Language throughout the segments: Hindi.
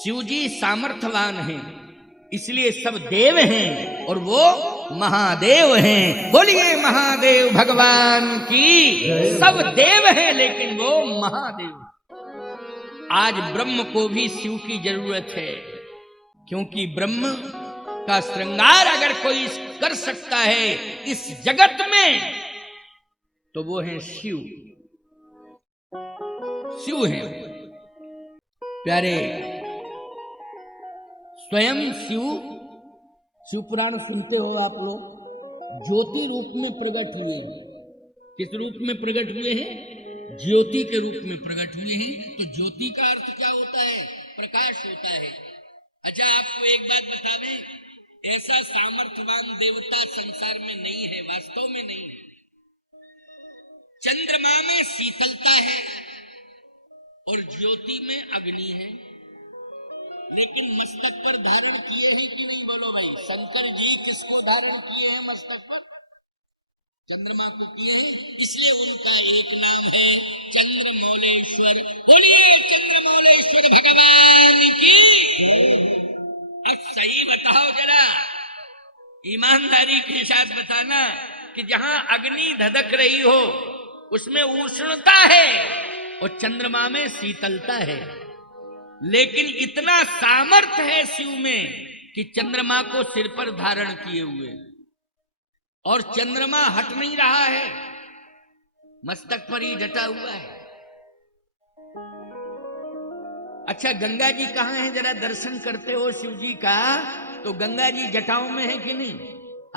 शिव जी सामर्थ्यवान हैं, इसलिए सब देव हैं और वो महादेव हैं। बोलिए महादेव भगवान की। सब देव हैं लेकिन वो महादेव। आज ब्रह्म को भी शिव की जरूरत है, क्योंकि ब्रह्म का श्रृंगार अगर कोई कर सकता है इस जगत में तो वो है शिव। शिव है प्यारे। स्वयं शिव पुराण सुनते हो आप लोग, ज्योति रूप में प्रकट हुए हैं। किस रूप में प्रकट हुए हैं? ज्योति के रूप में प्रकट हुए हैं। तो ज्योति का अर्थ क्या होता है? प्रकाश होता है। अच्छा, आपको एक बात बता दें, ऐसा सामर्थ्यवान देवता संसार में नहीं है, वास्तव में नहीं है। चंद्रमा में शीतलता है और ज्योति में अग्नि है, लेकिन मस्तक पर धारण किए हैं कि नहीं? बोलो भाई, शंकर जी किसको धारण किए हैं मस्तक पर? चंद्रमा को किए हैं, इसलिए उनका एक नाम है चंद्रमौलेश्वर। बोलिए चंद्रमौलेश्वर भगवान की। अब सही बताओ जरा, ईमानदारी के साथ बताना कि जहां अग्नि धधक रही हो उसमें उष्णता है और चंद्रमा में शीतलता है, लेकिन इतना सामर्थ्य है शिव में कि चंद्रमा को सिर पर धारण किए हुए और चंद्रमा हट नहीं रहा है, मस्तक पर ही डटा हुआ है। अच्छा, गंगा जी कहां है? जरा दर्शन करते हो शिव जी का तो गंगा जी जटाओं में है कि नहीं?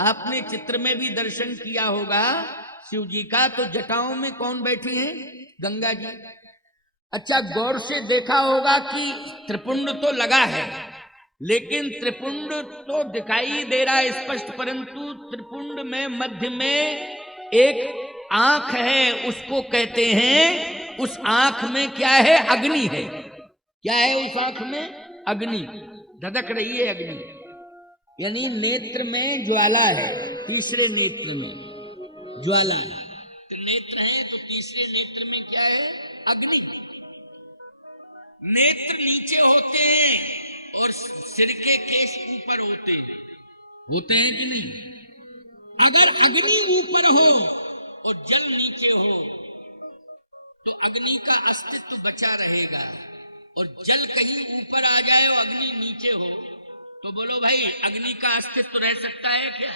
आपने चित्र में भी दर्शन किया होगा शिव जी का, तो जटाओं में कौन बैठी है? गंगा जी। अच्छा, गौर से देखा होगा कि त्रिपुंड तो लगा है, लेकिन त्रिपुंड तो दिखाई दे रहा है स्पष्ट, परंतु त्रिपुंड में मध्य में एक आंख है, उसको कहते हैं, उस आंख में क्या है? अग्नि है। क्या है उस आंख में? अग्नि। धधक रही है अग्नि, यानी नेत्र में ज्वाला है। तीसरे नेत्र में ज्वाला है। तो नेत्र है तो तीसरे नेत्र में क्या है? अग्नि। नेत्र नीचे होते हैं और सिर के केश ऊपर होते हैं। होते हैं कि नहीं? अगर अग्नि ऊपर हो और जल नीचे हो तो अग्नि का अस्तित्व बचा रहेगा, और जल कहीं ऊपर आ जाए और अग्नि नीचे हो तो बोलो भाई, अग्नि का अस्तित्व रह सकता है क्या?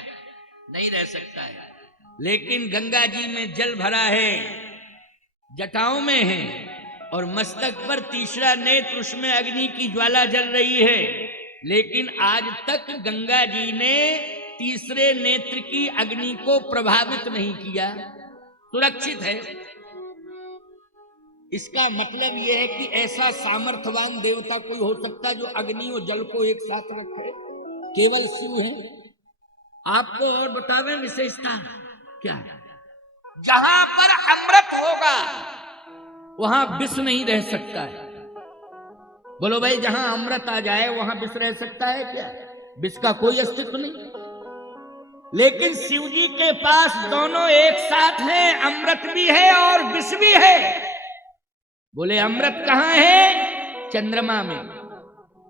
नहीं रह सकता है। लेकिन गंगा जी में जल भरा है, जटाओं में है, और मस्तक पर तीसरा नेत्र, उसमें अग्नि की ज्वाला जल रही है। लेकिन आज तक गंगा जी ने तीसरे नेत्र की अग्नि को प्रभावित नहीं किया, सुरक्षित है। इसका मतलब यह है कि ऐसा सामर्थ्यवान देवता कोई हो सकता जो अग्नि और जल को एक साथ रखे? केवल शिव है। आपको और बता दें विशेषता क्या? जहां पर अमृत होगा वहां विष नहीं रह सकता है। बोलो भाई, जहां अमृत आ जाए वहां विष रह सकता है क्या? विष का कोई अस्तित्व नहीं। लेकिन शिव जी के पास दोनों एक साथ हैं, अमृत भी है और विष भी है। बोले, अमृत कहां है? चंद्रमा में,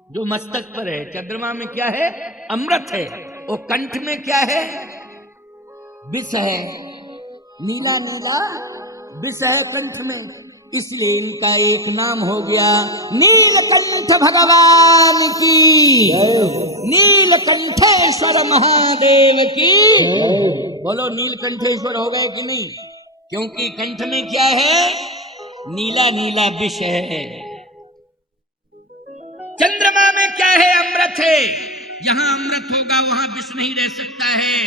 जो मस्तक पर है। चंद्रमा में क्या है? अमृत है। और कंठ में क्या है? विष है। नीला नीला विष है कंठ में, इसलिए इनका एक नाम हो गया नीलकंठ भगवान की। नीलकंठेश्वर महादेव की। बोलो, नीलकंठेश्वर हो गए कि नहीं? क्योंकि कंठ में क्या है? नीला नीला विष है। चंद्रमा में क्या है? अमृत है। जहां अमृत होगा वहां विष नहीं रह सकता है,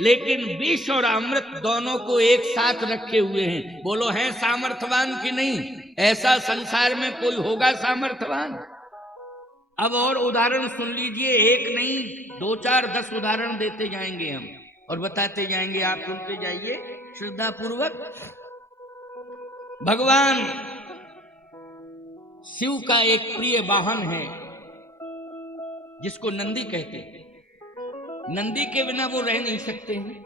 लेकिन विष और अमृत दोनों को एक साथ रखे हुए हैं। बोलो, है सामर्थ्यवान कि नहीं? ऐसा संसार में कोई होगा सामर्थ्यवान? अब और उदाहरण सुन लीजिए, एक नहीं 2 4 10 उदाहरण देते जाएंगे हम और बताते जाएंगे, आप सुनते जाइए श्रद्धा पूर्वक। भगवान शिव का एक प्रिय वाहन है जिसको नंदी कहते हैं। नंदी के बिना वो रह नहीं सकते हैं।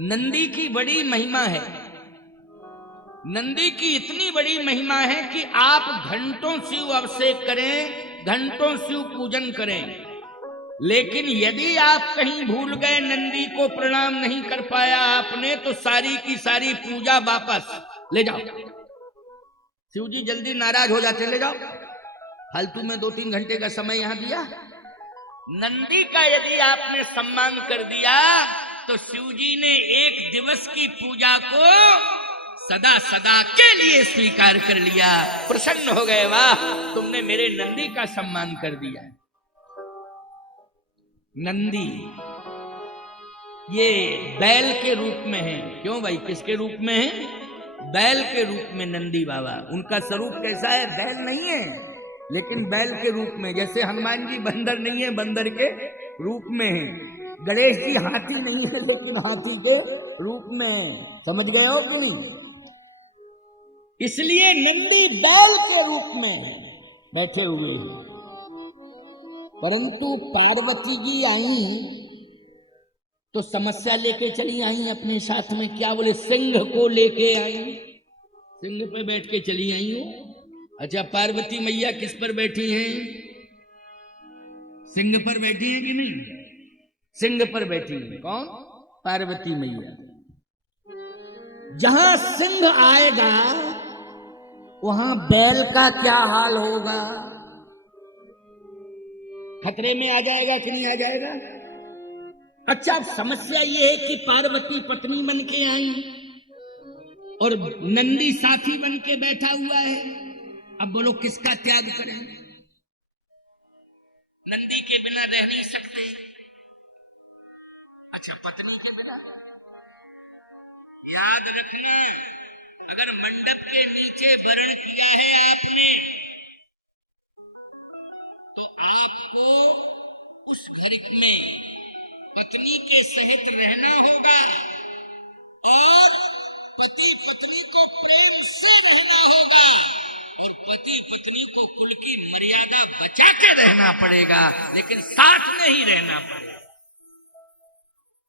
नंदी की बड़ी महिमा है। नंदी की इतनी बड़ी महिमा है कि आप घंटों शिव अभिषेक करें, घंटों शिव पूजन करें, लेकिन यदि आप कहीं भूल गए, नंदी को प्रणाम नहीं कर पाया आपने, तो सारी की सारी पूजा वापस ले जाओ। शिव जी जल्दी नाराज हो जाते, ले जाओ, फालतू में 2-3 घंटे का समय यहां दिया। नंदी का यदि आपने सम्मान कर दिया तो शिव जी ने एक दिवस की पूजा को सदा सदा के लिए स्वीकार कर लिया, प्रसन्न हो गए, वाह तुमने मेरे नंदी का सम्मान कर दिया। नंदी ये बैल के रूप में है। क्यों भाई, किसके रूप में है? बैल के रूप में नंदी बाबा। उनका स्वरूप कैसा है? बैल नहीं है, लेकिन बैल के रूप में। जैसे हनुमान जी बंदर नहीं है, बंदर के रूप में है। गणेश जी हाथी नहीं है, लेकिन हाथी के रूप में। समझ गए हो कि नहीं? इसलिए नंदी बैल के रूप में बैठे हुए हैं। परंतु पार्वती जी आई तो समस्या लेके चली आई अपने साथ में। क्या बोले? सिंह को लेके आई, सिंह पे बैठ के चली आई हो। अच्छा, पार्वती मैया किस पर बैठी हैं? सिंह पर बैठी हैं कि नहीं? सिंह पर बैठी हैं। कौन? पार्वती मैया। जहां सिंह आएगा वहां बैल का क्या हाल होगा? खतरे में आ जाएगा कि नहीं आ जाएगा? अच्छा, समस्या ये है कि पार्वती पत्नी बन के आई और नंदी साथी बन के बैठा हुआ है। अब बोलो किसका त्याग करें? नंदी के बिना रह नहीं सकते। अच्छा, पत्नी के बिना? याद रखना, अगर मंडप के नीचे वर्ण किया है आपने, तो आपको उस घर में पत्नी के सहित रहना होगा और पति पत्नी को प्रेम से रहना होगा और पति पत्नी को कुल की मर्यादा बचा के रहना पड़ेगा, लेकिन साथ में ही रहना पड़ेगा।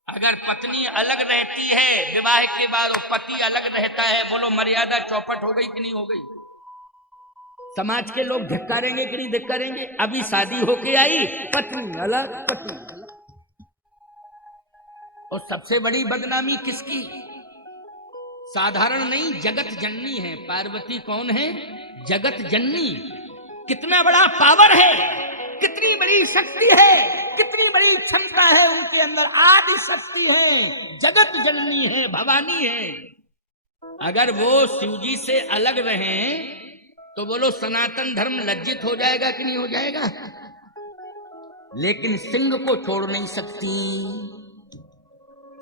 अगर पत्नी अलग रहती है विवाह के बाद और पति अलग रहता है, बोलो मर्यादा चौपट हो गई कि नहीं हो गई? समाज के लोग धिक्कारेंगे कि नहीं धिक्कारेंगे? अभी शादी होके आई, पत्नी अलग, पति अलग। और सबसे बड़ी बदनामी किसकी? साधारण नहीं, जगत जननी है। पार्वती कौन है? जगत जननी। कितना बड़ा पावर है, कितनी बड़ी शक्ति है, कितनी बड़ी क्षमता है उनके अंदर। आदि शक्ति है, जगत जननी है, भवानी है। अगर वो शिव जी से अलग रहें तो बोलो सनातन धर्म लज्जित हो जाएगा कि नहीं हो जाएगा? लेकिन सिंह को छोड़ नहीं सकती,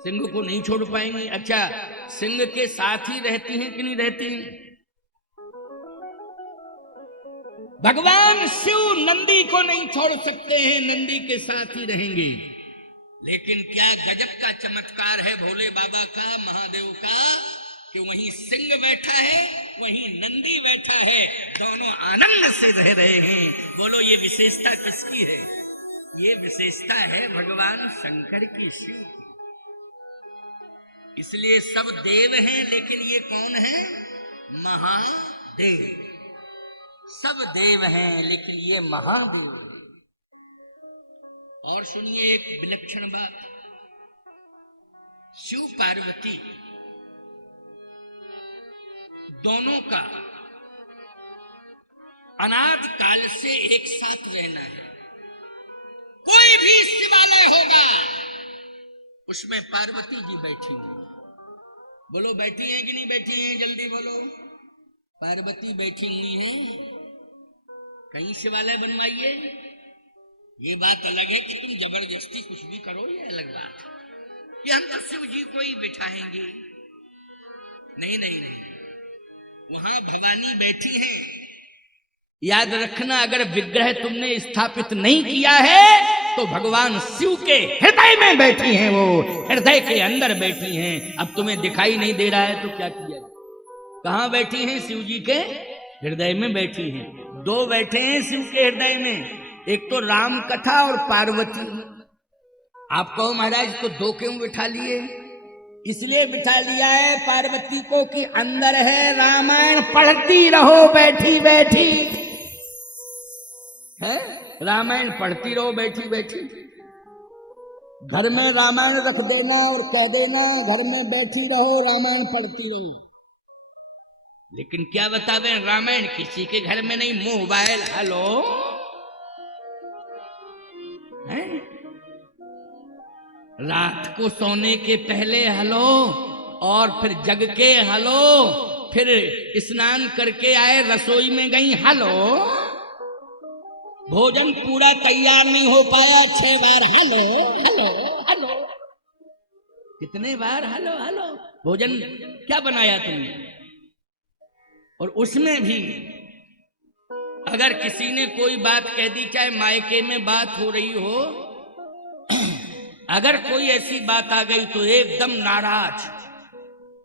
सिंह को नहीं छोड़ पाएंगे। अच्छा, सिंह के साथ ही रहती हैं कि नहीं रहती हैं? भगवान शिव नंदी को नहीं छोड़ सकते हैं, नंदी के साथ ही रहेंगे। लेकिन क्या गजब का चमत्कार है भोले बाबा का, महादेव का, कि वहीं सिंह बैठा है, वहीं नंदी बैठा है, दोनों आनंद से रह रहे हैं। बोलो ये विशेषता किसकी है? ये विशेषता है भगवान शंकर की, शिव की। इसलिए सब देव हैं, लेकिन ये कौन है? महादेव। सब देव हैं, लेकिन ये महादेव। और सुनिए एक विलक्षण बात, शिव पार्वती दोनों का अनादि काल से एक साथ रहना है। कोई भी शिवालय होगा उसमें पार्वती जी बैठी हुई। बोलो बैठी हैं कि नहीं बैठी हैं? जल्दी बोलो। पार्वती बैठी हुई हैं। कहीं शिवालय बनवाइए, ये बात अलग है कि तुम जबरदस्ती कुछ भी करो, ये अलग बात है कि हम तो शिव जी को ही बिठाएंगे। नहीं नहीं नहीं, वहां भवानी बैठी हैं। याद रखना, अगर विग्रह तुमने स्थापित नहीं किया है तो भगवान शिव के हृदय में बैठी हैं, वो हृदय के अंदर बैठी हैं। अब तुम्हें दिखाई नहीं दे रहा है तो क्या किया? कहां बैठी हैं? शिव जी के हृदय में बैठी हैं। दो बैठे हैं शिव के हृदय में, एक तो राम कथा और पार्वती। आप कहो महाराज तो दो क्यों बिठा लिए? इसलिए बिठा लिया है पार्वती को कि अंदर है रामायण, पढ़ती रहो बैठी बैठी। है? रामायण पढ़ती रहो बैठी बैठी, घर में रामायण रख देना और कह देना घर में बैठी रहो रामायण पढ़ती रहो। लेकिन क्या बतावे, रामायण किसी के घर में नहीं, मोबाइल। हेलो है? रात को सोने के पहले हेलो, और फिर जग के हेलो, फिर स्नान करके आए रसोई में गई हेलो, भोजन पूरा तैयार नहीं हो पाया 6 बार हेलो हेलो हेलो। कितने बार हेलो हेलो? भोजन क्या बनाया तुमने? और उसमें भी अगर किसी ने कोई बात कह दी, चाहे मायके में बात हो रही हो, अगर कोई ऐसी बात आ गई तो एकदम नाराज।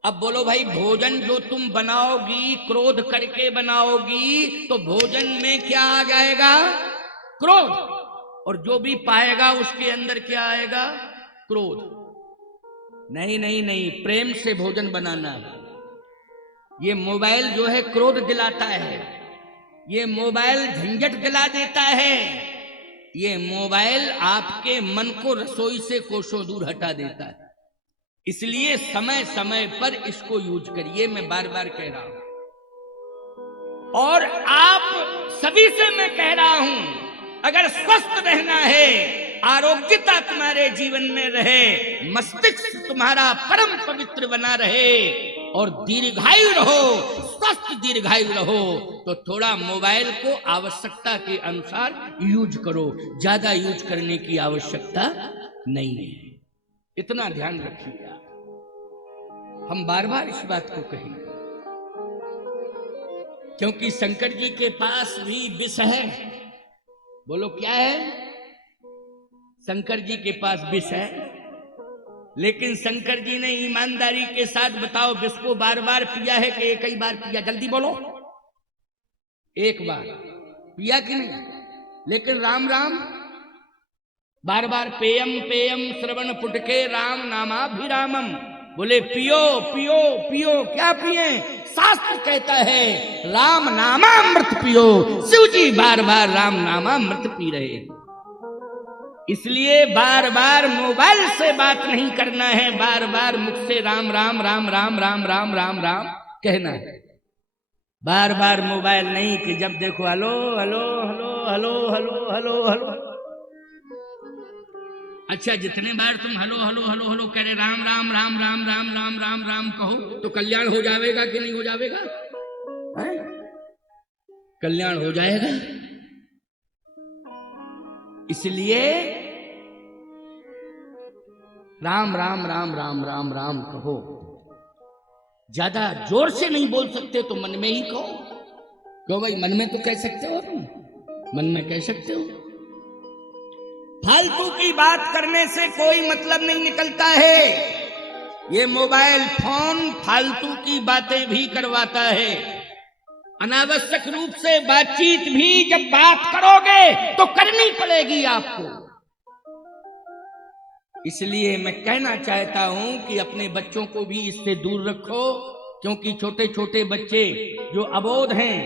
अब बोलो भाई, भोजन जो तुम बनाओगी क्रोध करके बनाओगी तो भोजन में क्या आ जाएगा? क्रोध। और जो भी पाएगा उसके अंदर क्या आएगा? क्रोध। नहीं नहीं नहीं, प्रेम से भोजन बनाना। ये मोबाइल जो है क्रोध दिलाता है, ये मोबाइल झंझट दिला देता है, ये मोबाइल आपके मन को रसोई से कोसों दूर हटा देता है। इसलिए समय समय पर इसको यूज करिए, मैं बार बार कह रहा हूं। और आप सभी से मैं कह रहा हूं, अगर स्वस्थ रहना है, आरोग्यता तुम्हारे जीवन में रहे, मस्तिष्क तुम्हारा परम पवित्र बना रहे और दीर्घायु रहो, स्वस्थ दीर्घायु रहो, तो थोड़ा मोबाइल को आवश्यकता के अनुसार यूज करो, ज्यादा यूज करने की आवश्यकता नहीं है। इतना ध्यान रखिए। हम बार बार इस बात को कहेंगे क्योंकि शंकर जी के पास भी विष है। बोलो क्या है? शंकर जी के पास विष है, लेकिन शंकर जी ने ईमानदारी के साथ बताओ, विष को बार बार पिया है कि एक ही बार पिया? जल्दी बोलो। एक बार पिया कि नहीं? लेकिन राम राम बार बार, पेयम पेयम श्रवण पुटके राम नामाभिरामम। बोले पियो पियो पियो। क्या पिए? शास्त्र कहता है राम नामामृत पियो। शिव जी बार बार राम नामामृत पी रहे। इसलिए बार बार मोबाइल से बात नहीं करना है, बार बार मुख से राम राम राम राम राम राम राम राम कहना है। बार बार मोबाइल नहीं कि जब देखो hello hello hello hello hello hello hello. अच्छा, जितने बार तुम हेलो हेलो हेलो हेलो कह रहे राम राम राम राम राम राम राम राम कहो तो कल्याण हो जाएगा कि नहीं हो जाएगा? कल्याण हो जाएगा। इसलिए राम राम राम राम राम राम कहो। ज्यादा जोर से नहीं बोल सकते तो मन में ही कहो। क्यों भाई, मन में तो कह सकते हो, मन में कह सकते हो। फालतू की बात करने से कोई मतलब नहीं निकलता है। ये मोबाइल फोन फालतू की बातें भी करवाता है। अनावश्यक रूप से बातचीत भी जब बात करोगे तो करनी पड़ेगी आपको। इसलिए मैं कहना चाहता हूं कि अपने बच्चों को भी इससे दूर रखो, क्योंकि छोटे छोटे बच्चे जो अबोध हैं,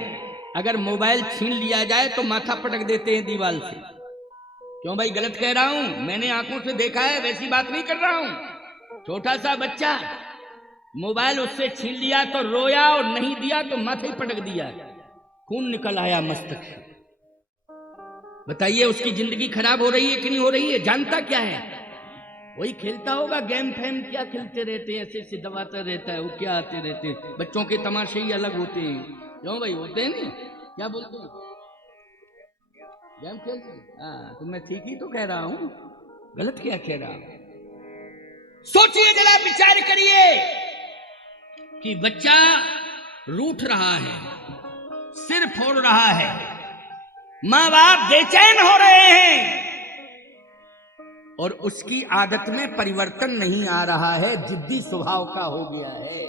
अगर मोबाइल छीन लिया जाए तो माथा पटक देते हैं दीवार से। क्यों भाई, गलत कह रहा हूं? मैंने आंखों से देखा है, वैसी बात नहीं कर रहा हूं। छोटा सा बच्चा मोबाइल उससे छीन लिया तो रोया, और नहीं दिया तो माथे ही पटक दिया, खून निकल आया मस्तक से। बताइए उसकी जिंदगी खराब हो रही है कि नहीं हो रही है? जानता क्या है? वही खेलता होगा गेम फेम, क्या खेलते रहते हैं, ऐसे ऐसे दबाता रहता है, वो क्या आते रहते हैं। बच्चों के तमाशे ही अलग होते हैं। क्यों भाई, होते हैं नहीं? क्या बोलते हैं? गेम खेलते हैं। हाँ, तो मैं ठीक ही तो कह रहा हूं, गलत क्या कह रहा हूं? सोचिए जरा, विचार करिए कि बच्चा रूठ रहा है, सिर फोड़ रहा है, मां बाप बेचैन हो रहे हैं और उसकी आदत में परिवर्तन नहीं आ रहा है, जिद्दी स्वभाव का हो गया है।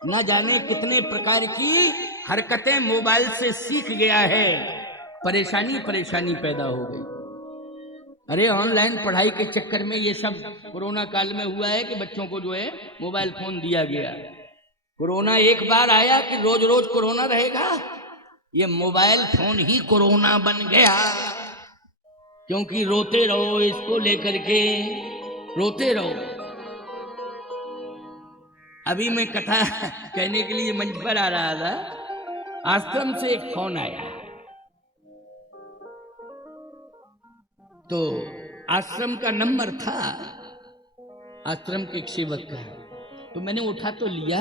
न जाने कितने प्रकार की हरकतें मोबाइल से सीख गया है, परेशानी परेशानी पैदा हो गई। अरे ऑनलाइन पढ़ाई के चक्कर में ये सब कोरोना काल में हुआ है कि बच्चों को जो है मोबाइल फोन दिया गया। कोरोना एक बार आया कि रोज रोज कोरोना रहेगा? ये मोबाइल फोन ही कोरोना बन गया। क्योंकि रोते रहो इसको लेकर के, रोते रहो। अभी मैं कथा कहने के लिए मंच पर आ रहा था, आश्रम से एक फोन आया। तो आश्रम का नंबर था, आश्रम के एक सेवक का। तो मैंने उठा तो लिया,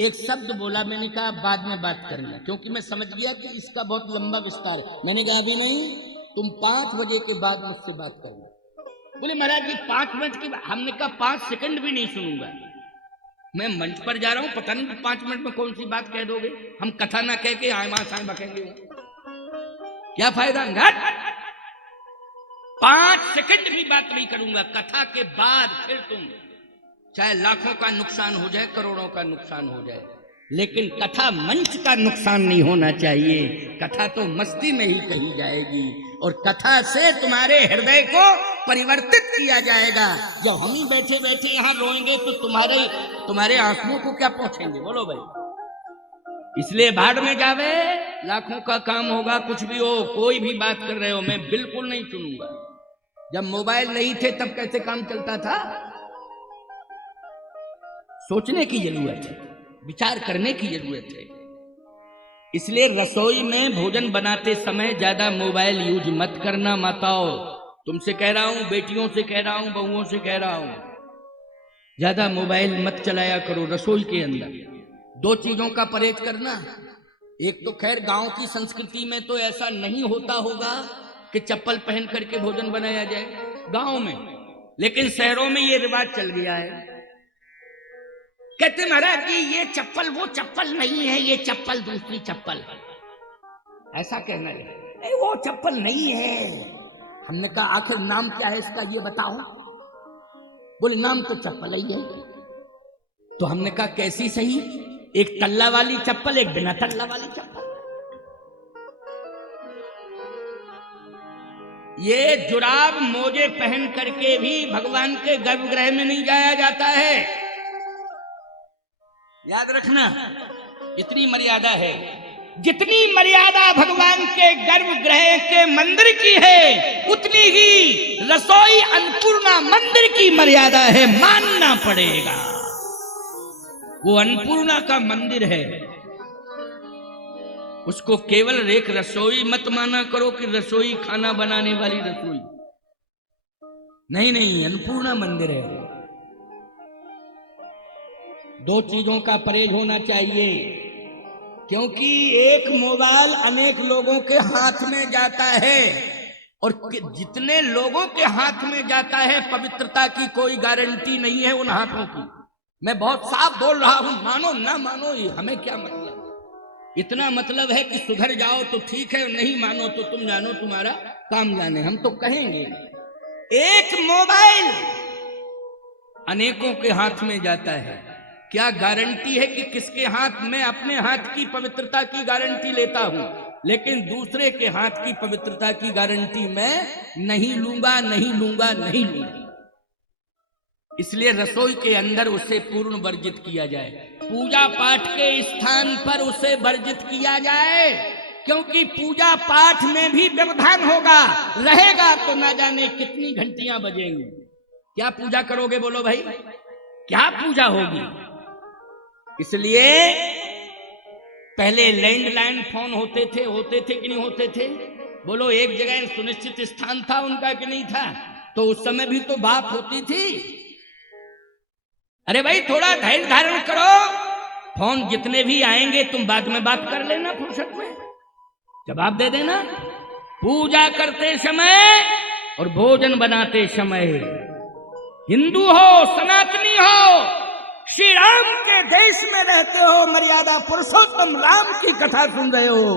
एक शब्द बोला, मैंने कहा बाद में बात करना, क्योंकि मैं समझ गया कि इसका बहुत लंबा विस्तार है। मैंने कहा अभी नहीं, तुम 5 बजे के बाद मुझसे बात करना। बोले महाराज जी 5 मिनट की बात। हमने कहा 5 सेकंड भी नहीं सुनूंगा, मैं मंच पर जा रहा हूं, पता नहीं 5 मिनट में कौन सी बात कह दोगे। हम कथा ना कह के आए वहां साए बकेंगे, क्या फायदा। 5 सेकंड भी बात नहीं करूंगा। कथा के बाद फिर तुम चाहे लाखों का नुकसान हो जाए, करोड़ों का नुकसान हो जाए, लेकिन कथा मंच का नुकसान नहीं होना चाहिए। कथा तो मस्ती में ही कही जाएगी और कथा से तुम्हारे हृदय को परिवर्तित किया जाएगा। जब हम ही बैठे बैठे यहां रोएंगे तो तुम्हारे आंसुओं को क्या पहुंचेंगे, बोलो भाई। इसलिए भाड़ में जावे, लाखों का काम होगा, कुछ भी हो, कोई भी बात कर रहे हो, मैं बिल्कुल नहीं सुनूंगा। जब मोबाइल नहीं थे तब कैसे काम चलता था। सोचने की जरूरत है, विचार करने की जरूरत है। इसलिए रसोई में भोजन बनाते समय ज्यादा मोबाइल यूज मत करना माताओं। तुमसे कह रहा हूं, बेटियों से कह रहा हूं, बहुओं से कह रहा हूं, ज्यादा मोबाइल मत चलाया करो रसोई के अंदर। 2 चीजों का परहेज करना। एक तो खैर गांव की संस्कृति में तो ऐसा नहीं होता होगा कि चप्पल पहन करके भोजन बनाया जाए गांव में, लेकिन शहरों में ये रिवाज चल गया है। कहते महाराज जी ये चप्पल वो चप्पल नहीं है, ये चप्पल दूसरी चप्पल है, ऐसा कहना है। वो चप्पल नहीं है। हमने कहा आखिर नाम क्या है इसका, ये बताओ। बोले नाम तो चप्पल ही है। तो हमने कहा कैसी सही, एक तल्ला वाली चप्पल, एक बिना तल्ला वाली चप्पल। ये जुराब मोजे पहन करके भी भगवान के गर्भगृह में नहीं जाया जाता है, याद रखना। इतनी मर्यादा है, जितनी मर्यादा भगवान के गर्भगृह के मंदिर की है, उतनी ही रसोई अन्नपूर्णा मंदिर की मर्यादा है, मानना पड़ेगा। वो अन्नपूर्णा का मंदिर है, उसको केवल एक रसोई मत माना करो कि रसोई खाना बनाने वाली रसोई नहीं, अन्नपूर्णा मंदिर है। 2 चीजों का परहेज होना चाहिए, क्योंकि एक मोबाइल अनेक लोगों के हाथ में जाता है, और जितने लोगों के हाथ में जाता है पवित्रता की कोई गारंटी नहीं है उन हाथों की। मैं बहुत साफ बोल रहा हूं, मानो ना मानो हमें क्या मतलब। इतना मतलब है कि सुधर जाओ तो ठीक है, नहीं मानो तो तुम जानो तुम्हारा काम जाने। हम तो कहेंगे एक मोबाइल अनेकों के हाथ में जाता है, क्या गारंटी है कि किसके हाथ में। अपने हाथ की पवित्रता की गारंटी लेता हूं, लेकिन दूसरे के हाथ की पवित्रता की गारंटी मैं नहीं लूंगा। इसलिए रसोई के अंदर उसे पूर्ण वर्जित किया जाए, पूजा पाठ के स्थान पर उसे वर्जित किया जाए, क्योंकि पूजा पाठ में भी व्यवधान होगा, रहेगा तो ना जाने कितनी घंटियां बजेंगी। क्या पूजा करोगे बोलो भाई, क्या पूजा होगी। इसलिए पहले लैंडलाइन फोन होते थे कि नहीं होते थे, बोलो। एक जगह सुनिश्चित स्थान था उनका कि नहीं था, तो उस समय भी तो बात होती थी। अरे भाई थोड़ा धैर्य धारण करो, फोन जितने भी आएंगे तुम बाद में बात कर लेना, फुर्सत में जवाब दे देना। पूजा करते समय और भोजन बनाते समय, हिंदू हो सनातनी हो, श्री राम के देश में रहते हो, मर्यादा पुरुषोत्तम राम की कथा सुन रहे हो,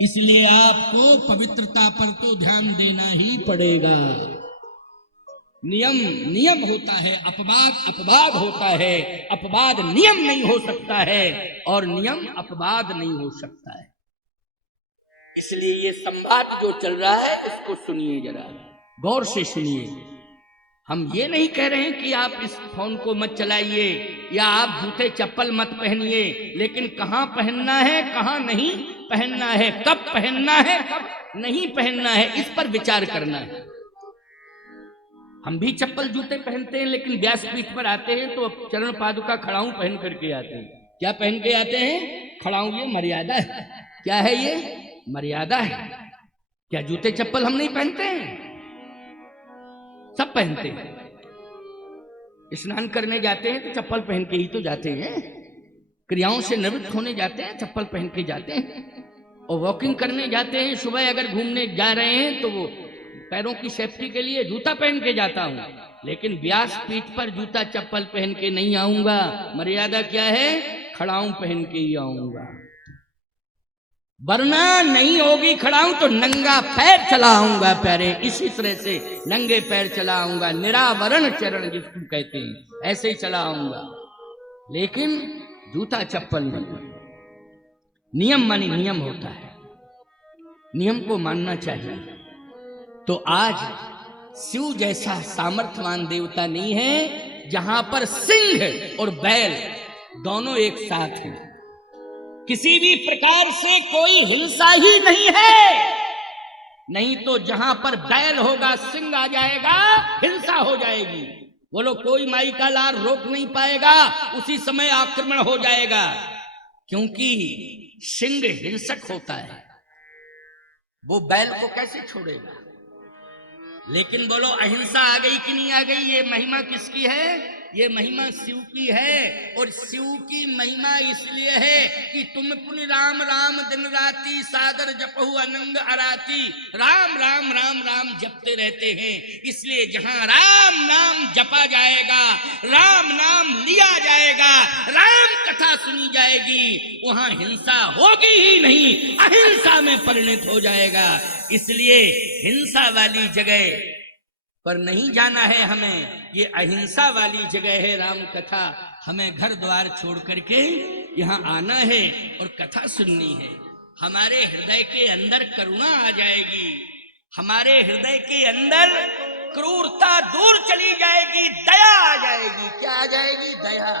इसलिए आपको पवित्रता पर तो ध्यान देना ही पड़ेगा। नियम होता है, अपवाद होता है। अपवाद नियम नहीं हो सकता है और नियम अपवाद नहीं हो सकता है। इसलिए ये संवाद जो चल रहा है इसको सुनिए, जरा गौर से सुनिए। हम ये नहीं कह रहे हैं कि आप इस फोन को मत चलाइए या आप जूते चप्पल मत पहनिए, लेकिन कहां पहनना है कहां नहीं पहनना है, कब पहनना है, कब नहीं पहनना है, इस पर विचार करना है। हम भी चप्पल जूते पहनते हैं, लेकिन व्यासपीठ पर आते हैं तो चरण पादुका खड़ाऊं पहन करके आते हैं। क्या पहन के आते हैं? खड़ाऊं। ये मर्यादा है। क्या है ये? मर्यादा है। क्या जूते चप्पल हम नहीं पहनते हैं? सब पहनते हैं। स्नान करने जाते हैं तो चप्पल पहन के ही तो जाते हैं। क्रियाओं से निवृत्त होने जाते हैं, चप्पल पहन के जाते हैं। और वॉकिंग करने जाते हैं, सुबह अगर घूमने जा रहे हैं तो वो पैरों की सेफ्टी के लिए जूता पहन के जाता हूं, लेकिन व्यास पीठ पर जूता चप्पल पहन के नहीं आऊंगा। मर्यादा क्या है? खड़ाऊं पहन के ही आऊंगा। वरना नहीं होगी खड़ाऊं तो नंगा पैर चला आऊंगा प्यारे। इसी तरह से नंगे पैर चला आऊंगा, निरावरण चरण जिसको कहते हैं, ऐसे ही चला आऊंगा, लेकिन जूता चप्पल नहीं। नियम मानी नियम होता है, नियम को मानना चाहिए। तो आज शिव जैसा सामर्थ्यवान देवता नहीं है जहां पर सिंह और बैल दोनों एक साथ हैं। किसी भी प्रकार से कोई हिंसा ही नहीं है, नहीं तो जहां पर बैल होगा सिंह आ जाएगा, हिंसा हो जाएगी। बोलो, कोई माई का लार रोक नहीं पाएगा, उसी समय आक्रमण हो जाएगा, क्योंकि सिंह हिंसक होता है। वो बैल को कैसे छोड़ेगा? लेकिन बोलो, अहिंसा आ गई कि नहीं आ गई? ये महिमा किसकी है? ये महिमा शिव की है। और शिव की महिमा इसलिए है कि तुम पुण्य राम राम दिन राती सादर जपहु अनंग अराती। राम राम राम राम जपते रहते हैं, इसलिए जहां राम नाम जपा जाएगा, राम नाम लिया जाएगा, राम कथा सुनी जाएगी, वहां हिंसा होगी ही नहीं, अहिंसा में परिणत हो जाएगा। इसलिए हिंसा वाली जगह पर नहीं जाना है हमें, ये अहिंसा वाली जगह है राम कथा। हमें घर द्वार छोड़ करके यहाँ आना है और कथा सुननी है। हमारे हृदय के अंदर करुणा आ जाएगी, हमारे हृदय के अंदर क्रूरता दूर चली जाएगी, दया आ जाएगी। क्या आ जाएगी? दया।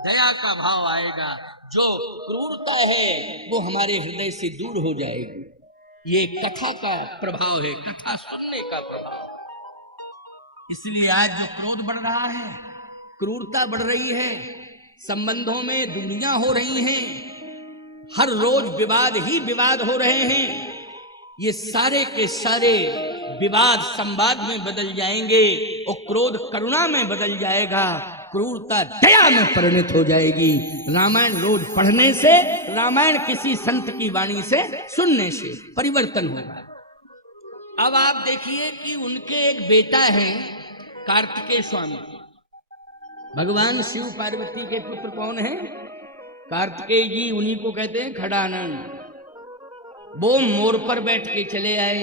दया का भाव आएगा। जो क्रूरता है वो हमारे हृदय से दूर हो जाएगी। ये कथा का प्रभाव है, कथा सुनने का प्रभाव। इसलिए आज जो क्रोध बढ़ रहा है, क्रूरता बढ़ रही है, संबंधों में दुनिया हो रही है, हर रोज विवाद ही विवाद हो रहे हैं, ये सारे के सारे विवाद संवाद में बदल जाएंगे और क्रोध करुणा में बदल जाएगा, क्रूरता दया में परिणत हो जाएगी। रामायण रोज पढ़ने से, रामायण किसी संत की वाणी से सुनने से परिवर्तन होगा। अब आप देखिए कि उनके एक बेटा है कार्तिकेय स्वामी। भगवान शिव पार्वती के पुत्र कौन है? कार्तिकेय जी, उन्हीं को कहते हैं खड़ानंद। वो मोर पर बैठ के चले आए।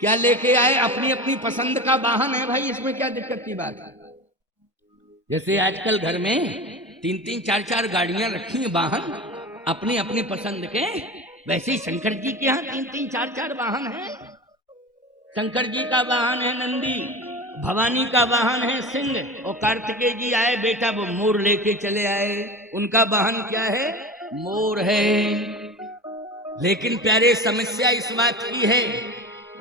क्या लेके आए? अपनी अपनी पसंद का वाहन है भाई, इसमें क्या दिक्कत की बात है। जैसे आजकल घर में 3-3 4-4 गाड़ियां रखी हैं वाहन अपनी अपनी पसंद के, वैसे ही शंकर जी के यहाँ 3-3 4-4 वाहन है। शंकर जी का वाहन है नंदी, भवानी का वाहन है सिंह, और कार्तिकेय जी आए बेटा वो मोर लेके चले आए। उनका वाहन क्या है? मोर है। लेकिन प्यारे समस्या इस बात की है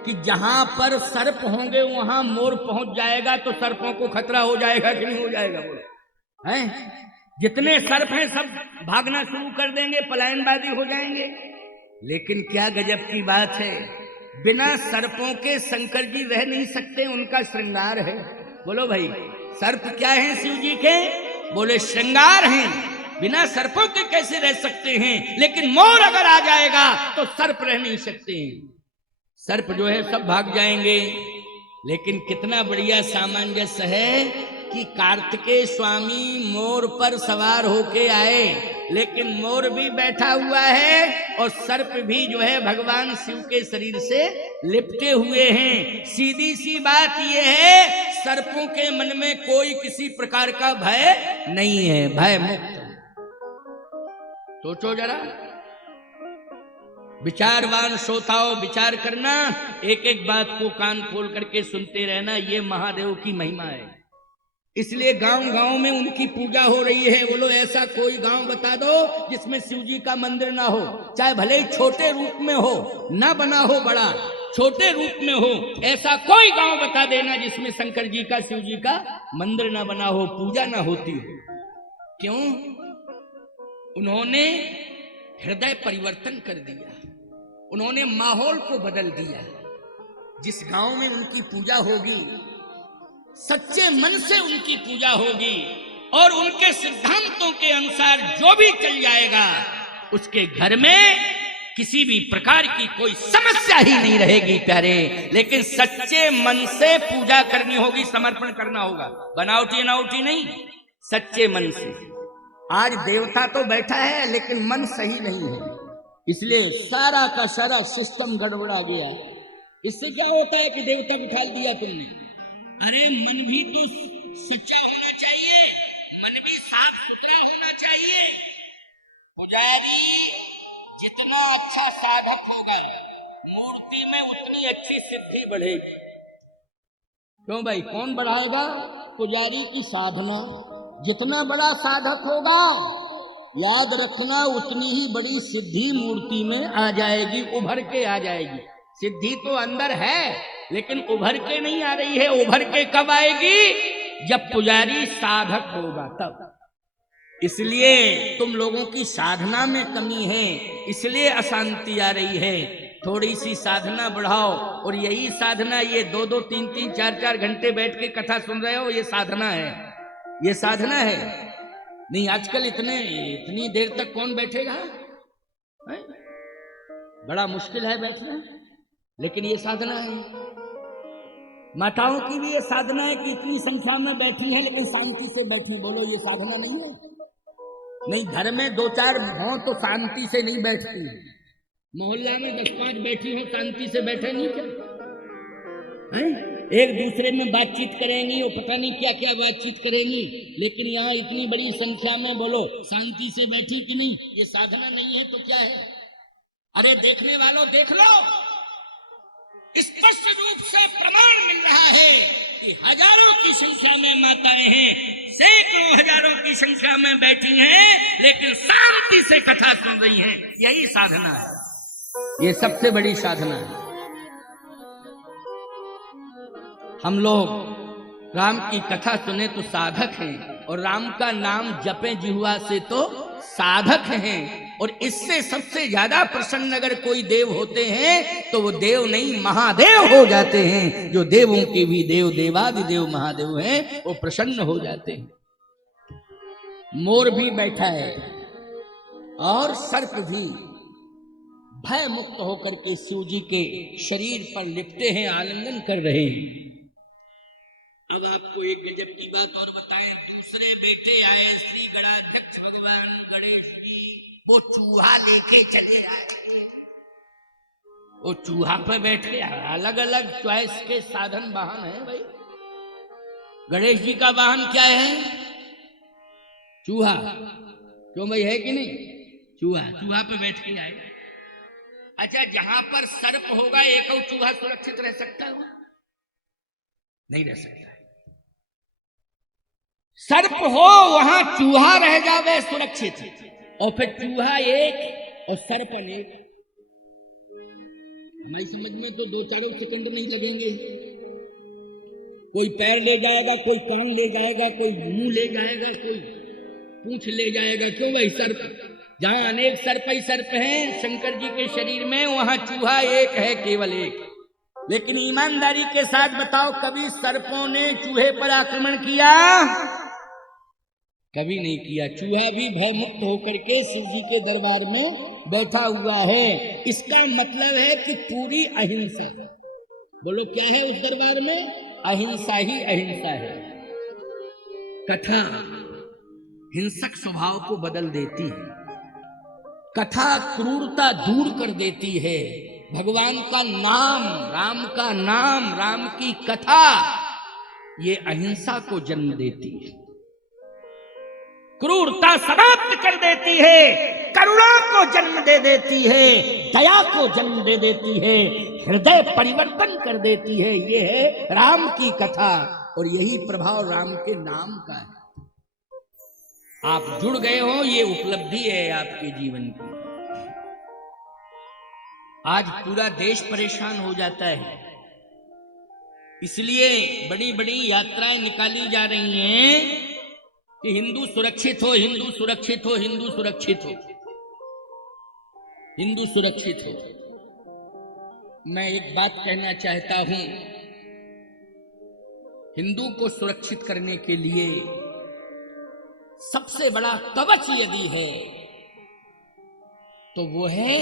कि जहां पर सर्प होंगे वहां मोर पहुंच जाएगा तो सर्पों को खतरा हो जाएगा कि नहीं हो जाएगा? बोलो हैं? जितने सर्प हैं सब भागना शुरू कर देंगे, पलायनवादी हो जाएंगे। लेकिन क्या गजब की बात है, बिना सर्पों के शंकर जी रह नहीं सकते, उनका श्रृंगार है। बोलो भाई, सर्प क्या है शिव जी के? बोले श्रृंगार हैं, बिना सर्पों के कैसे रह सकते हैं? लेकिन मोर अगर आ जाएगा तो सर्प रह नहीं सकते हैं। सर्प जो है सब भाग जाएंगे। लेकिन कितना बढ़िया सामंजस्य है कि कार्तिकेय स्वामी मोर पर सवार होके आए, लेकिन मोर भी बैठा हुआ है और सर्प भी जो है भगवान शिव के शरीर से लिपटे हुए हैं। सीधी सी बात यह है, सर्पों के मन में कोई किसी प्रकार का भय नहीं है, भय मुक्त। सोचो जरा, विचारवान श्रोताओं विचार करना, एक एक बात को कान खोल करके सुनते रहना। ये महादेव की महिमा है। इसलिए गांव गांव में उनकी पूजा हो रही है। बोलो ऐसा कोई गांव बता दो जिसमें शिव जी का मंदिर ना हो, चाहे भले ही छोटे रूप में हो, ना बना हो बड़ा, छोटे रूप में हो। ऐसा कोई गांव बता देना जिसमें शंकर जी का, शिव जी का मंदिर ना बना हो, पूजा ना होती हो। क्यों? उन्होंने हृदय परिवर्तन कर दिया, उन्होंने माहौल को बदल दिया। जिस गांव में उनकी पूजा होगी, सच्चे मन से उनकी पूजा होगी और उनके सिद्धांतों के अनुसार जो भी चल जाएगा, उसके घर में किसी भी प्रकार की कोई समस्या ही नहीं रहेगी प्यारे। लेकिन सच्चे मन से पूजा करनी होगी, समर्पण करना होगा, बनावटी अनावटी नहीं, सच्चे मन से। आज देवता तो बैठा है लेकिन मन सही नहीं है, इसलिए सारा का सारा सिस्टम गड़बड़ा गया। इससे क्या होता है कि देवता बिठा दिया तुमने। अरे मन भी तो सच्चा होना चाहिए, मन भी साफ सुथरा होना चाहिए। पुजारी जितना अच्छा साधक होगा, मूर्ति में उतनी अच्छी सिद्धि बढ़ेगी। क्यों भाई? कौन बढ़ाएगा? पुजारी की साधना। जितना बड़ा साधक होगा, याद रखना, उतनी ही बड़ी सिद्धि मूर्ति में आ जाएगी, उभर के आ जाएगी। सिद्धि तो अंदर है लेकिन उभर के नहीं आ रही है। उभर के कब आएगी? जब पुजारी साधक होगा तब। इसलिए तुम लोगों की साधना में कमी है, इसलिए अशांति आ रही है। थोड़ी सी साधना बढ़ाओ। और यही साधना, ये 2-2, 3-3, 4-4 घंटे बैठ के कथा सुन रहे हो, ये साधना है, ये साधना है। नहीं, आजकल इतनी देर तक कौन बैठेगा? बड़ा मुश्किल है बैठना, लेकिन ये साधना है। माताओं की भी ये साधना है कि इतनी संख्या में बैठी है लेकिन शांति से बैठी। बोलो ये साधना नहीं है? नहीं, घर में 2-4 हों तो शांति से नहीं बैठती, मोहल्ला में 10-5 बैठी हो शांति से बैठे नहीं क्या है? एक दूसरे में बातचीत करेंगी और पता नहीं क्या क्या बातचीत करेंगी, लेकिन यहाँ इतनी बड़ी संख्या में बोलो शांति से बैठी कि नहीं? ये साधना नहीं है तो क्या है? अरे देखने वालों देख लो, स्पष्ट रूप से प्रमाण मिल रहा है कि हजारों की संख्या में माताएं हैं, सैकड़ों हजारों की संख्या में बैठी हैं, लेकिन शांति से कथा सुन रही हैं। यही साधना है, ये सबसे बड़ी साधना है। हम लोग राम की कथा सुने तो साधक हैं, और राम का नाम जपे जिह्वा से तो साधक हैं। और इससे सबसे ज्यादा प्रसन्न अगर कोई देव होते हैं तो वो देव नहीं, महादेव हो जाते हैं। जो देवों के भी देव, देवादिदेव महादेव हैं, वो प्रसन्न हो जाते हैं। मोर भी बैठा है और सर्प भी भय मुक्त होकर के शिव जी के शरीर पर लिपटे हैं, आलिंगन कर रहे हैं। अब आपको एक गजब की बात और बताएं। दूसरे बेटे आए श्री गणाध्यक्ष भगवान गणेश जी, वो चूहा लेके चले आए। वो चूहा पे बैठ के, अलग अलग चॉइस के साधन वाहन है भाई। गणेश जी का वाहन क्या है? चूहा। क्यों भाई, है कि नहीं? चूहा, चूहा पे बैठ के आए। अच्छा, जहां पर सर्प होगा एक और चूहा सुरक्षित रह सकता है? नहीं रह सकता। सर्प हो वहां चूहा रह जावे सुरक्षित, और फिर चूहा एक और सर्प अनेक। हमारी समझ में तो 2-4 सेकंड नहीं लगेंगे। कोई पैर ले जाएगा, कोई कान ले जाएगा, कोई मुंह ले जाएगा, कोई पूंछ ले जाएगा। क्यों भाई? सर्प। जहां अनेक सर्प ही सर्प हैं शंकर जी के शरीर में, वहां चूहा एक है, केवल एक। लेकिन ईमानदारी के साथ बताओ, कभी सर्पों ने चूहे पर आक्रमण किया? कभी नहीं किया। चूहा भी भय मुक्त होकर के शिव जी के दरबार में बैठा हुआ है। इसका मतलब है कि पूरी अहिंसा। बोलो क्या है उस दरबार में? अहिंसा ही अहिंसा है। कथा हिंसक स्वभाव को बदल देती है, कथा क्रूरता दूर कर देती है। भगवान का नाम, राम का नाम, राम की कथा, ये अहिंसा को जन्म देती है, क्रूरता समाप्त कर देती है, करुणा को जन्म दे देती है, दया को जन्म दे देती है, हृदय परिवर्तन कर देती है। ये है राम की कथा। और यही प्रभाव राम के नाम का है। आप जुड़ गए हो, ये उपलब्धि है आपके जीवन की। आज पूरा देश परेशान हो जाता है, इसलिए बड़ी बड़ी यात्राएं निकाली जा रही हैं कि हिंदू सुरक्षित हो, हिंदू सुरक्षित हो, हिंदू सुरक्षित हो, हिंदू सुरक्षित हो। मैं एक बात कहना चाहता हूं, हिंदू को सुरक्षित करने के लिए सबसे बड़ा कवच यदि है तो वो है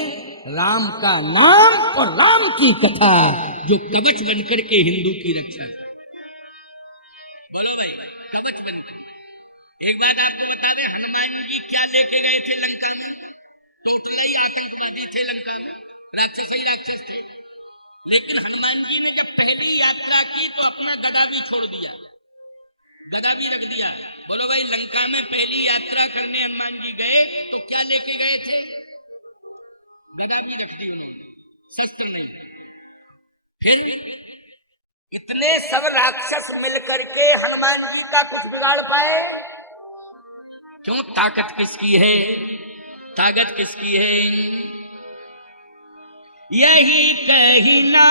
राम का नाम और राम की कथा, जो कवच बनकर के हिंदू की रक्षा है। बोलो भाई, कवच बनकर। एक बात आपको बता दें, हनुमान जी क्या लेके गए थे लंका में? टोटलाई आतंकवादी थे लंका में, राक्षस ही राक्षस थे। लेकिन हनुमान जी ने जब पहली यात्रा की तो अपना गदा भी छोड़ दिया, गदा भी रख दिया। बोलो भाई, लंका में पहली यात्रा करने हनुमान जी गए तो क्या लेके गए थे? गदा भी रख दी उन्होंने, शस्त्र नहीं। फिर इतने सब राक्षस मिलकर के हनुमान जी का कुछ बिगाड़ पाए? क्यों? ताकत किसकी है? ताकत किसकी है? यही कहना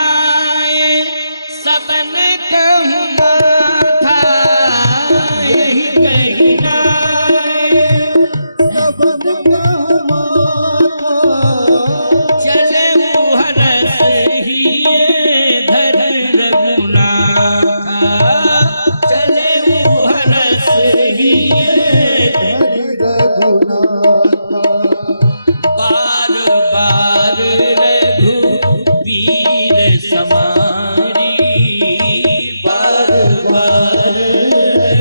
सबन कहूँ था, यही कहना सबन कहूँ था, चले मुहरस ही धर रघुनाथ, चले मुहरस ही धर रघुनाथ, बार बार रघुवीर समारी, बार बार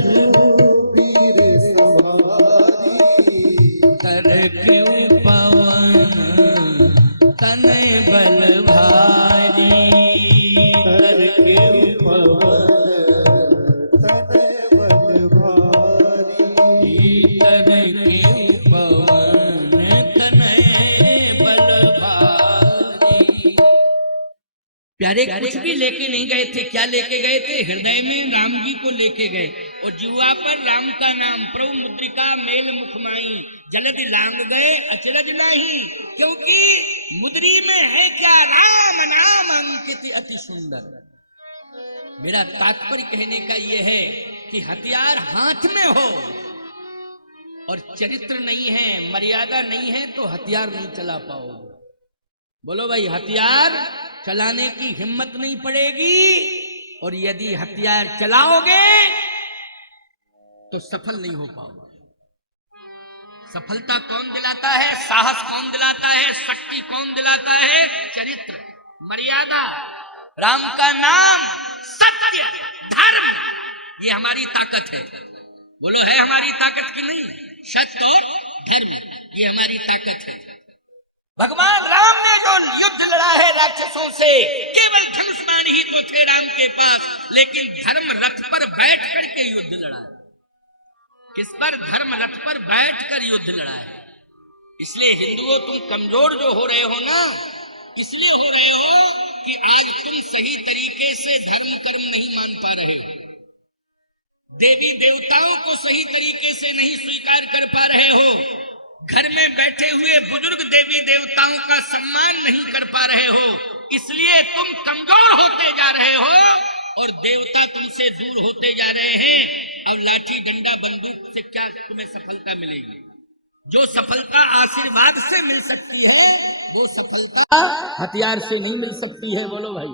रघुवीर समारी, तरक्यों पवन तन बल भारी, तरक्यों पवन तन बल भारी, तरक्यों पवन तन बल भारी। प्यारे कुछ भी लेके नहीं गए थे, क्या लेके गए थे? हृदय में राम जी को लेके गए और जिह्वा पर राम का नाम, प्रभु मुद्रिका मेल मुखमाई, जलद लांग गए अचरज नहीं, क्योंकि मुद्री में है क्या? राम नाम अंकित अति सुंदर। मेरा तात्पर्य कहने का यह है कि हथियार हाथ में हो और चरित्र नहीं है, मर्यादा नहीं है, तो हथियार नहीं चला पाओगे। बोलो भाई, हथियार चलाने की हिम्मत नहीं पड़ेगी, और यदि हथियार चलाओगे तो सफल नहीं हो पाओगे। सफलता कौन दिलाता है? साहस कौन दिलाता है? शक्ति कौन दिलाता है? चरित्र, मर्यादा, राम का नाम, सत्य, धर्म, ये हमारी ताकत है। बोलो, है हमारी ताकत की नहीं? सत्य और धर्म, ये हमारी ताकत है। भगवान राम ने जो युद्ध लड़ा है राक्षसों से, केवल धनुष्मान ही तो थे राम के पास, लेकिन धर्म रथ पर बैठ करके युद्ध लड़ा है। किस पर? धर्म रथ पर बैठकर युद्ध लड़ा है। इसलिए हिंदुओं, तुम कमजोर जो हो रहे हो ना, इसलिए हो रहे हो कि आज तुम सही तरीके से धर्म कर्म नहीं मान पा रहे हो, देवी देवताओं को सही तरीके से नहीं स्वीकार कर पा रहे हो, घर में बैठे हुए बुजुर्ग देवी देवताओं का सम्मान नहीं कर पा रहे हो, इसलिए तुम कमजोर होते जा रहे हो और देवता तुमसे दूर होते जा रहे हैं। अब लाठी डंडा बंदूक से क्या तुम्हें सफलता मिलेगी? जो सफलता आशीर्वाद से मिल सकती है, वो सफलता हथियार से नहीं मिल सकती है। बोलो भाई,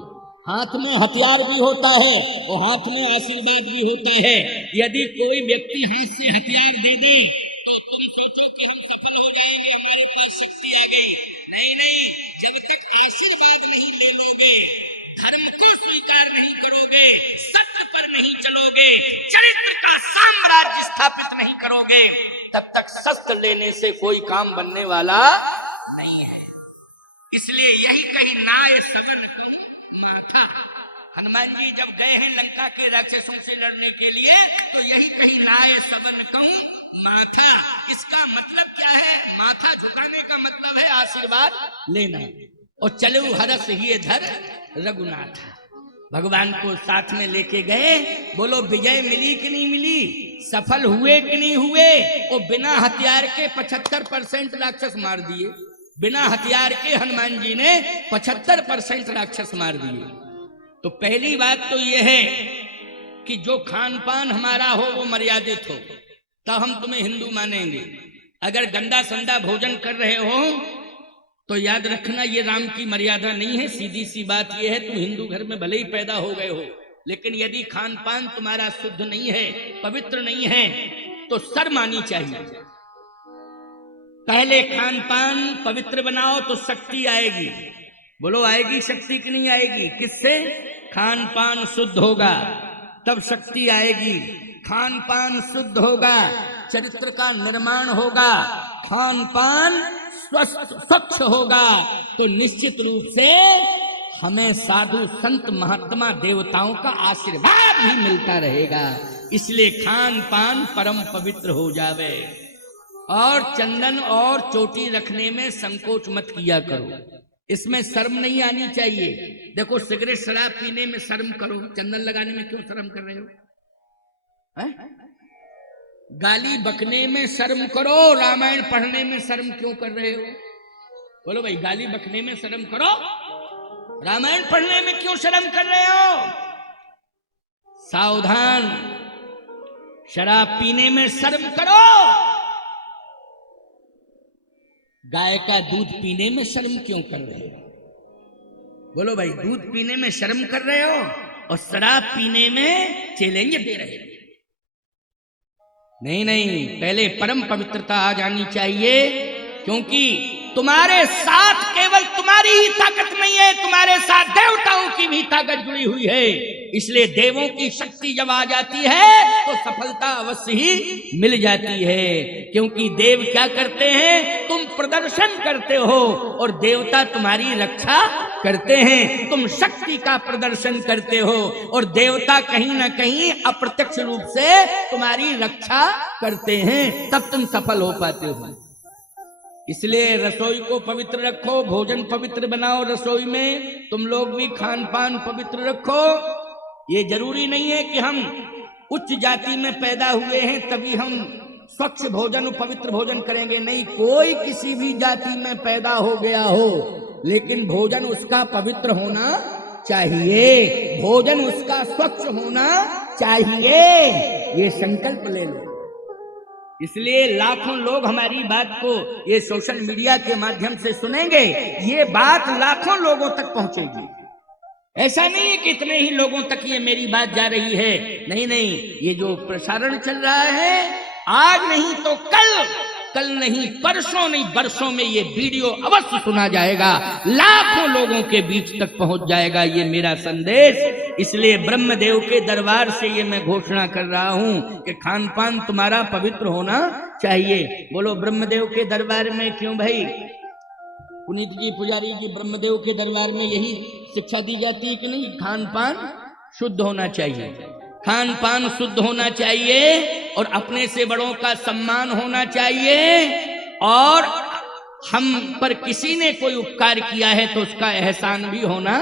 हाथ में हथियार भी होता है और हाथ में आशीर्वाद भी होते हैं। यदि कोई व्यक्ति हाथ से हथियार दे दे स्थापित नहीं करोगे, तब तक शस्त्र लेने से कोई काम बनने वाला नहीं है। इसलिए यही कहीं नाय सबन माथा। हनुमान जी जब गए हैं लंका के राक्षसों से लड़ने के लिए, तो यही कहीं नाय सबन माथा। इसका मतलब क्या है? माथा झुकाने का मतलब है आशीर्वाद लेना। और चलो हरस ही धर रघुनाथ। भगवान को साथ में लेके गए। बोलो विजय मिली कि नहीं मिली, सफल हुए कि नहीं हुए। और बिना हथियार के 75% राक्षस मार दिए। बिना हथियार के हनुमान जी ने 75% राक्षस मार दिए। तो पहली बात तो यह है कि जो खान पान हमारा हो वो मर्यादित हो, तब हम तुम्हें हिंदू मानेंगे। अगर गंदा संदा भोजन कर रहे हो तो याद रखना ये राम की मर्यादा नहीं है। सीधी सी बात यह है, तुम हिंदू घर में भले ही पैदा हो गए हो, लेकिन यदि खान पान तुम्हारा शुद्ध नहीं है, पवित्र नहीं है, तो शर्म आनी चाहिए। पहले खान पान पवित्र बनाओ तो शक्ति आएगी। बोलो आएगी शक्ति कि नहीं आएगी? किससे? खान पान शुद्ध होगा तब शक्ति आएगी। खान पान शुद्ध होगा, चरित्र का निर्माण होगा, खान पान स्वच्छ होगा, तो निश्चित रूप से हमें साधु संत महात्मा देवताओं का आशीर्वाद भी मिलता रहेगा। इसलिए खान पान परम पवित्र हो जावे। और चंदन और चोटी रखने में संकोच मत किया करो, इसमें शर्म नहीं आनी चाहिए। देखो सिगरेट शराब पीने में शर्म करो, चंदन लगाने में क्यों शर्म कर रहे हो? गाली बकने में शर्म करो, रामायण पढ़ने में शर्म क्यों कर रहे हो? बोलो भाई, गाली बकने में शर्म करो, रामायण पढ़ने में क्यों शर्म कर रहे हो? सावधान, शराब पीने में शर्म करो, गाय का दूध पीने में शर्म क्यों कर रहे हो? बोलो भाई, दूध पीने में शर्म कर रहे हो और शराब पीने में चैलेंज दे रहे हो। नहीं नहीं, पहले परम पवित्रता आ जानी चाहिए, क्योंकि तुम्हारे साथ केवल तुम्हारी ही ताकत नहीं है, तुम्हारे साथ देवताओं की भी ताकत जुड़ी हुई है। इसलिए देवों की शक्ति जब आ जाती है तो सफलता अवश्य ही मिल जाती है। क्योंकि देव क्या करते हैं? तुम प्रदर्शन करते हो और देवता तुम्हारी रक्षा करते हैं। तुम शक्ति का प्रदर्शन करते हो और देवता कहीं ना कहीं अप्रत्यक्ष रूप से तुम्हारी रक्षा करते हैं, तब तुम सफल हो पाते हो। इसलिए रसोई को पवित्र रखो, भोजन पवित्र बनाओ। रसोई में तुम लोग भी खान पान पवित्र रखो। ये जरूरी नहीं है कि हम उच्च जाति में पैदा हुए हैं तभी हम स्वच्छ भोजन पवित्र भोजन करेंगे। नहीं, कोई किसी भी जाति में पैदा हो गया हो, लेकिन भोजन उसका पवित्र होना चाहिए, भोजन उसका स्वच्छ होना चाहिए। ये संकल्प ले लो। इसलिए लाखों लोग हमारी बात को ये सोशल मीडिया के माध्यम से सुनेंगे, ये बात लाखों लोगों तक पहुंचेगी। ऐसा नहीं है कि इतने ही लोगों तक ये मेरी बात जा रही है, नहीं नहीं, ये जो प्रसारण चल रहा है, आज नहीं तो कल नहीं परसों नहीं बरसों में ये वीडियो अवश्य सुना जाएगा, लाखों लोगों के बीच तक पहुंच जाएगा ये मेरा संदेश। इसलिए ब्रह्मदेव के दरबार से ये मैं घोषणा कर रहा हूं कि खान पान तुम्हारा पवित्र होना चाहिए। बोलो ब्रह्मदेव के दरबार में क्यों भाई? पुनीत जी, पुजारी जी, ब्रह्मदेव के दरबार में यही शिक्षा दी जाती है कि नहीं? खान पान शुद्ध होना चाहिए, खान पान शुद्ध होना चाहिए और अपने से बड़ों का सम्मान होना चाहिए। और हम पर किसी ने कोई उपकार किया है तो उसका एहसान भी होना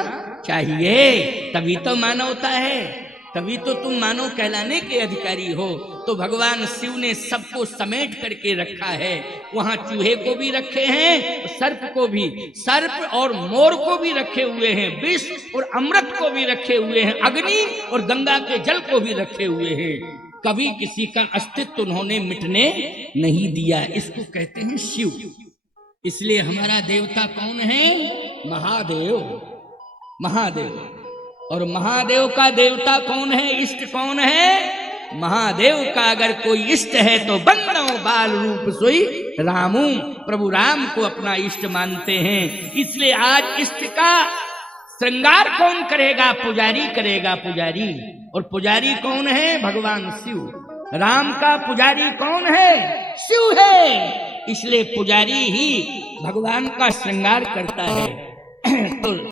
चाहिए, तभी तो मानवता है, तभी तो तुम मानव कहलाने के अधिकारी हो। तो भगवान शिव ने सबको समेट करके रखा है। वहां चूहे को भी रखे हैं, सर्प को भी, सर्प और मोर को भी रखे हुए हैं, विष और अमृत को भी रखे हुए हैं, अग्नि और गंगा के जल को भी रखे हुए हैं। कभी किसी का अस्तित्व उन्होंने मिटने नहीं दिया। इसको कहते हैं शिव। इसलिए हमारा देवता कौन है? महादेव। महादेव। और महादेव का देवता कौन है? इष्ट कौन है? महादेव का अगर कोई इष्ट है तो बंदो बाल रूप सोई रामू, प्रभु राम को अपना इष्ट मानते हैं। इसलिए आज इष्ट का श्रृंगार कौन करेगा? पुजारी करेगा, पुजारी। और पुजारी कौन है? भगवान शिव। राम का पुजारी कौन है? शिव है। इसलिए पुजारी ही भगवान का श्रृंगार करता है। तो